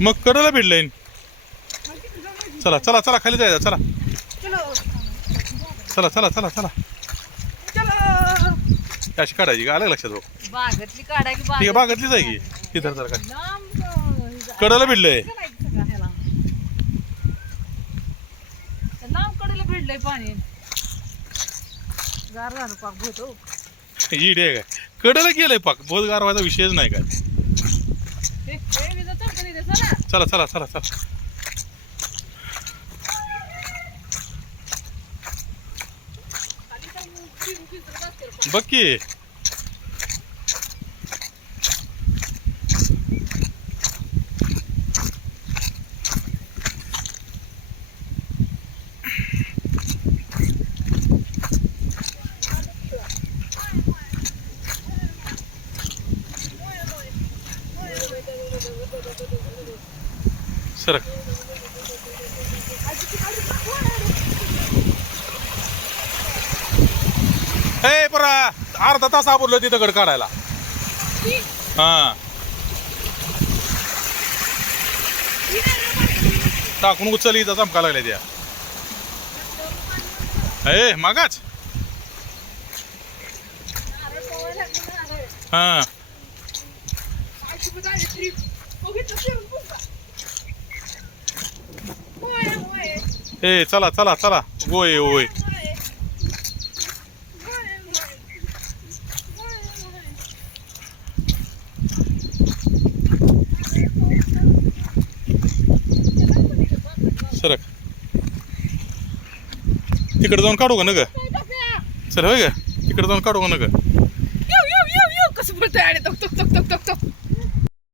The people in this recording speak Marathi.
मग कडला भिडलंय चला चला चला खाली जायचं चला. चला. चला चला चला अशी काढायची का? आलं लक्षात बागतली काढा की ठीक आहे बागातलीच आहे की. तिथं जरा काय? कडला भिडलंय पाणी. गार झालं पाक भूत हो. इडे आहे काय? कडला गेलंय पाक. बहुत गारवाचा विषयच नाही काय हे, हे विजा चमकून येते, चला. चला चला चला बघ की सरक. ए परा अर्धा तास आवरलो तिथं गड काढायला. हा. टाकून उचल इथं चमका लागल्या त्या. ए मागाच. हा आजी पण आली ट्रीप. बघितलं फिरून पुन्हा. होय, होय. ए चला चला चला. गोय होय. होय, सरक. तिकडे जाऊन काढू का न ग सर होय ग? तिकडे जाऊन काढू का न ग कसं बोलतोय? आणि तक तक तक तक टक.